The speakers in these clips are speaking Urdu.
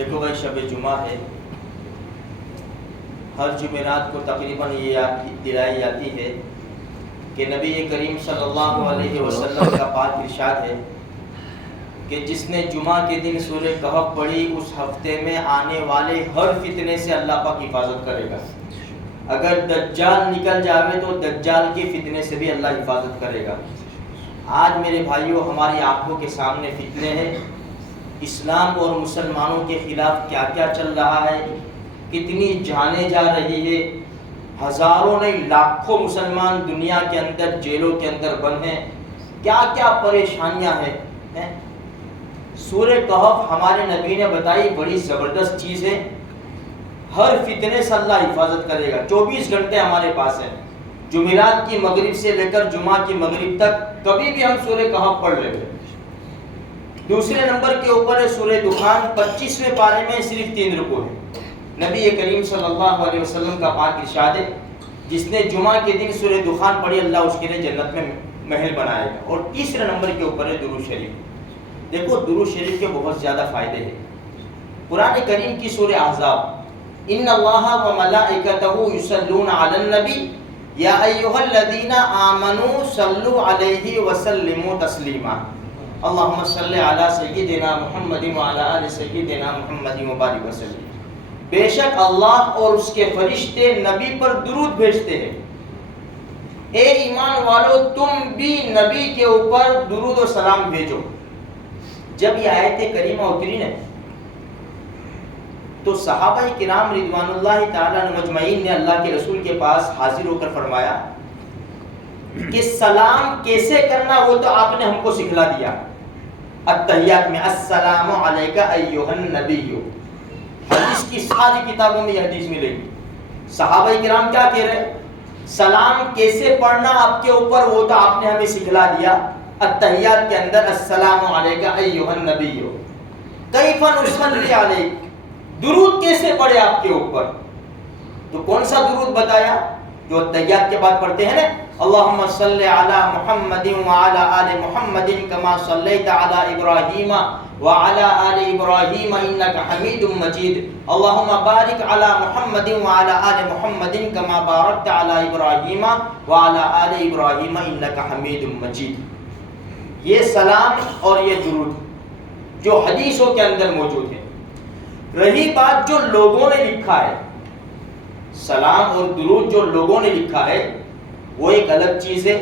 دیکھو بھائی، شب جمعہ ہے، ہر جمعرات کو تقریباً یہ یاد دلائی جاتی ہے کہ نبی کریم صلی اللہ علیہ وسلم کا پاک ارشاد ہے کہ جس نے جمعہ کے دن سورہ کہف پڑھی اس ہفتے میں آنے والے ہر فتنے سے اللہ پاک حفاظت کرے گا۔ اگر دجال نکل جاوے تو دجال کے فتنے سے بھی اللہ حفاظت کرے گا۔ آج میرے بھائیوں، ہماری آنکھوں کے سامنے فتنے ہیں، اسلام اور مسلمانوں کے خلاف کیا کیا چل رہا ہے، کتنی جانیں جا رہی ہے، ہزاروں نہیں لاکھوں مسلمان دنیا کے اندر جیلوں کے اندر بند ہیں، کیا کیا پریشانیاں ہیں۔ سورہ کہف ہمارے نبی نے بتائی بڑی زبردست چیز ہے، ہر فتنے سے اللہ حفاظت کرے گا۔ 24 گھنٹے ہمارے پاس ہیں، جمعرات کی مغرب سے لے کر جمعہ کی مغرب تک کبھی بھی ہم سورہ کہف پڑھ لیں گے۔ دوسرے نمبر کے اوپر ہے سورہ دخان، 25ویں پارے میں صرف 3 رکوع ہے۔ نبی کریم صلی اللہ علیہ وسلم کا پاک ارشاد ہے، جس نے جمعہ کے دن سورہ دخان پڑھی اللہ اس کے لیے جنت میں محل بنائے گا۔ اور تیسرے نمبر کے اوپر ہے درود شریف۔ دیکھو درود شریف کے بہت زیادہ فائدے ہیں۔ قرآن کریم کی سورہ احزاب، ان اللہ و ملائکتہ یصلون علی النبی یا ایھا الذین آمنوا صلوا علیہ وسلموا تسلیما اللہم صل علی سیدنا محمد وعلی آل سیدنا محمد وبارک وسلم۔ بے شک اللہ اور اس کے فرشتے نبی پر درود بھیجتے ہیں۔ اے ایمان والو، تم بھی نبی کے اوپر درود و سلام بھیجو۔ جب یہ آیت کریمہ اتری نا تو صحابہ کرام رضوان اللہ تعالیٰ مجمعین نے اللہ کے رسول کے پاس حاضر ہو کر فرمایا کہ سلام کیسے کرنا وہ تو آپ نے ہم کو سکھلا دیا۔ التحیات میں السلام علیکہ ایھا النبی، حدیث کی ساری کتابوں میں یہ حدیث ملے گی۔ صحابہ کرام کیا کہہ رہے ہیں؟ سلام کیسے پڑھنا آپ کے اوپر وہ تو آپ نے ہمیں سکھلا دیا۔ التحیات کے اندر السلام علیکہ ایھا النبی کیف نصلی علیک، درود کیسے پڑھے آپ کے اوپر؟ تو کون سا درود بتایا؟ جو التحیات کے بعد پڑھتے ہیں نا، اللہم صلی علی محمد وعلی آل محمد کما صلیت علی ابراہیم وعلی آل ابراہیم انک حمید مجید اللہم بارک علی محمد وعلی آل محمد کما بارکت علی ابراہیم وعلی آل ابراہیم انک حمید مجید۔ یہ سلام اور یہ درود جو حدیثوں کے اندر موجود ہے۔ رہی بات جو لوگوں نے لکھا ہے، سلام اور درود جو لوگوں نے لکھا ہے وہ ایک الگ چیز ہے،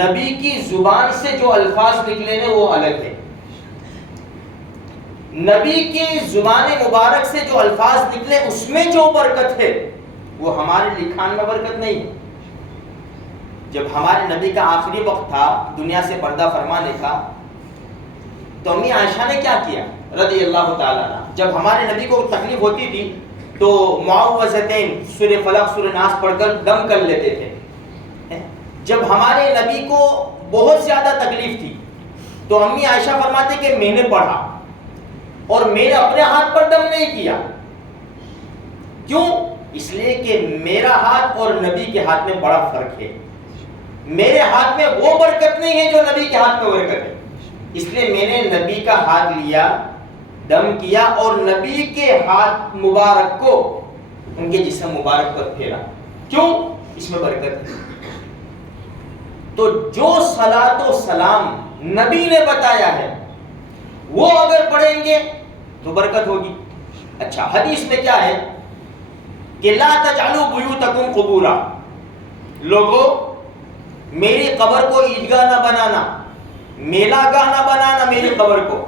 نبی کی زبان سے جو الفاظ نکلے ہیں وہ الگ ہے۔ نبی کی زبان مبارک سے جو الفاظ نکلے اس میں جو برکت ہے وہ ہمارے لکھان میں برکت نہیں ہے۔ جب ہمارے نبی کا آخری وقت تھا، دنیا سے پردہ فرمانے کا، تو امی عائشہ نے کیا کیا رضی اللہ تعالیٰ عنہ، جب ہمارے نبی کو تکلیف ہوتی تھی تو معوذتین سورہ فلق سورہ ناس پڑھ کر دم کر لیتے تھے۔ جب ہمارے نبی کو بہت زیادہ تکلیف تھی تو امی عائشہ فرماتے کہ میں نے پڑھا اور میں نے اپنے ہاتھ پر دم نہیں کیا۔ کیوں؟ اس لیے کہ میرا ہاتھ اور نبی کے ہاتھ میں بڑا فرق ہے۔ میرے ہاتھ میں وہ برکت نہیں ہے جو نبی کے ہاتھ میں برکت ہے، اس لیے میں نے نبی کا ہاتھ لیا، دم کیا اور نبی کے ہاتھ مبارک کو ان کے جسم مبارک پر پھیرا۔ کیوں؟ اس میں برکت ہے۔ تو جو صلاۃ و سلام نبی نے بتایا ہے وہ اگر پڑھیں گے تو برکت ہوگی۔ اچھا، حدیث میں کیا ہے کہ لا تجعلوا بیوتکم قبورا، لوگوں میری قبر کو عیدگاہ نہ بنانا، میلہ گاہ نہ بنانا میری قبر کو۔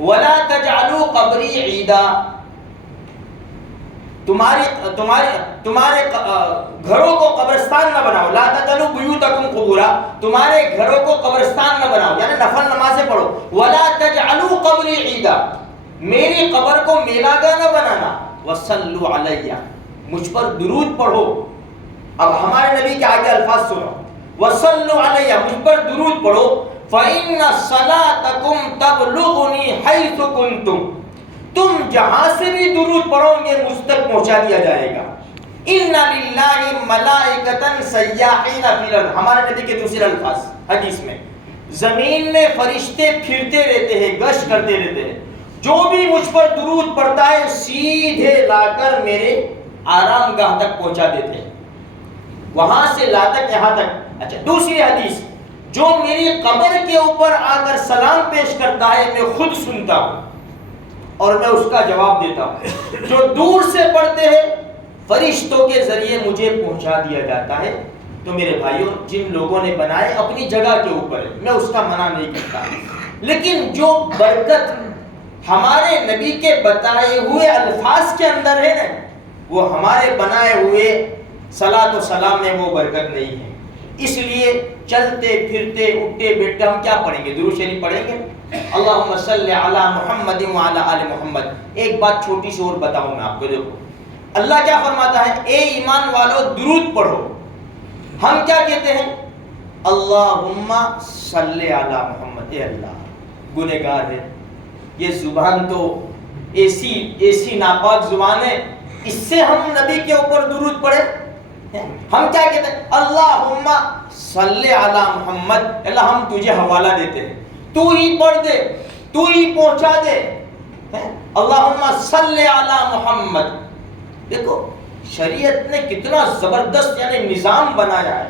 ولا تجعلوا قبری عیدا، تمہارے گھروں کو قبرستان نہ بناؤ۔ لا تجعلوا بیوتکم قبورا، تمہارے گھروں کو قبرستان نہ بناؤ، یعنی نفل نمازیں پڑھو۔ ولا تجعلوا قبری عیدا، میری قبر کو میلہ گاہ نہ بنانا۔ وصلوا علیہ، مجھ پر درود پڑھو۔ اب ہمارے نبی کے آگے الفاظ سنو، وصلوا علیہ، مجھ پر درود پڑھو۔ فإن صلاتکم تبلغنی حیث کنتم، تم جہاں سے بھی درود پڑھو گے مجھ تک پہنچا دیا جائے گا۔ ان للہ ملائکۃ سیاحین فی الارض، ہمارے نبی کے دوسرے الفاظ حدیث میں، زمین میں فرشتے پھرتے رہتے ہیں، گشت کرتے رہتے ہیں۔ جو بھی مجھ پر درود پڑتا ہے سیدھے لا کر میرے آرام گاہ تک پہنچا دیتے ہیں، وہاں سے لا تک یہاں تک۔ اچھا دوسری حدیث، جو میری قبر کے اوپر آ کر سلام پیش کرتا ہے میں خود سنتا ہوں اور میں اس کا جواب دیتا ہوں، جو دور سے پڑھتے ہیں فرشتوں کے ذریعے مجھے پہنچا دیا جاتا ہے۔ تو میرے بھائیوں، جن لوگوں نے بنائے اپنی جگہ کے اوپر ہے، میں اس کا منع نہیں کرتا، لیکن جو برکت ہمارے نبی کے بتائے ہوئے الفاظ کے اندر ہے نا، وہ ہمارے بنائے ہوئے صلاۃ و سلام میں وہ برکت نہیں ہے۔ اس لیے چلتے پھرتے اٹھتے بیٹھتے ہم کیا پڑھیں گے؟ درود شریف پڑھیں گے، اللہم صلی علی محمد وعلی آل محمد۔ ایک بات چھوٹی سی اور بتاؤں میں آپ کو، دیکھو اللہ کیا فرماتا ہے، اے ایمان والو درود پڑھو۔ ہم کیا کہتے ہیں؟ اللہم صلی علی محمد۔ اے اللہ، گنہگار ہے، یہ زبان تو ایسی ناپاک زبان ہے، اس سے ہم نبی کے اوپر درود پڑھے؟ ہم کیا کہتے ہیں؟ اللہم صلی علی محمد۔ اللہ ہم تجھے حوالہ دیتے ہیں، تو ہی پڑھ دے، تو ہی پہنچا دے۔ اللہم صلی علی محمد۔ دیکھو شریعت نے کتنا زبردست یعنی نظام بنایا ہے،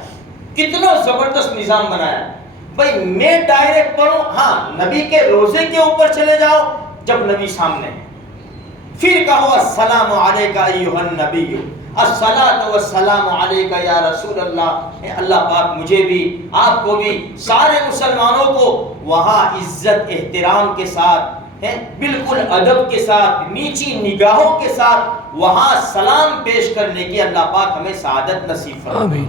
کتنا زبردست نظام بنایا ہے۔ بھائی میں ڈائریکٹ پڑھوں؟ ہاں، نبی کے روزے کے اوپر چلے جاؤ جب نبی سامنے ہے، پھر کہو السلام علیکہ ایھا النبی، الصلاۃ والسلام علیکہ یا رسول اللہ۔ اللہ پاک مجھے بھی، آپ کو بھی، سارے مسلمانوں کو وہاں عزت احترام کے ساتھ، بالکل ادب کے ساتھ، نیچی نگاہوں کے ساتھ وہاں سلام پیش کرنے کی اللہ پاک ہمیں سعادت نصیب فرمائے۔